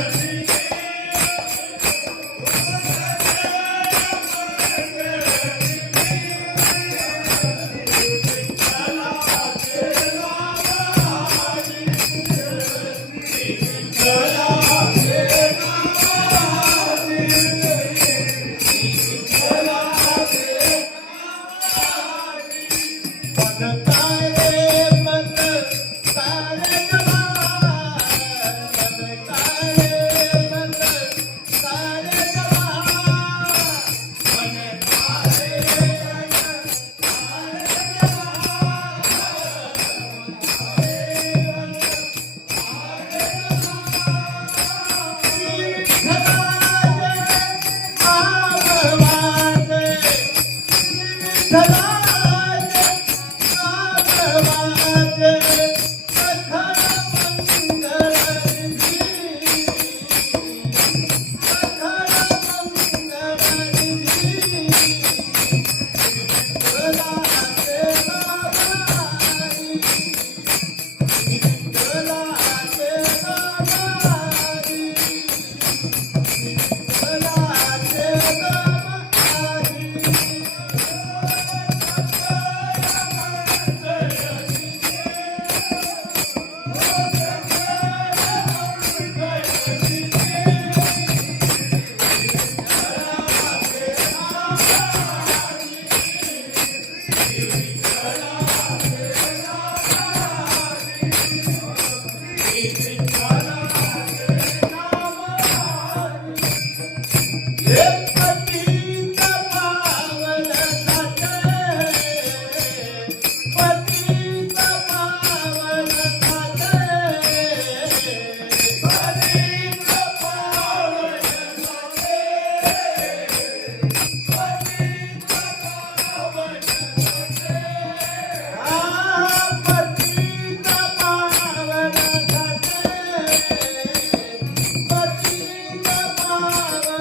Yeah. Tá Salam!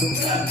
Yeah.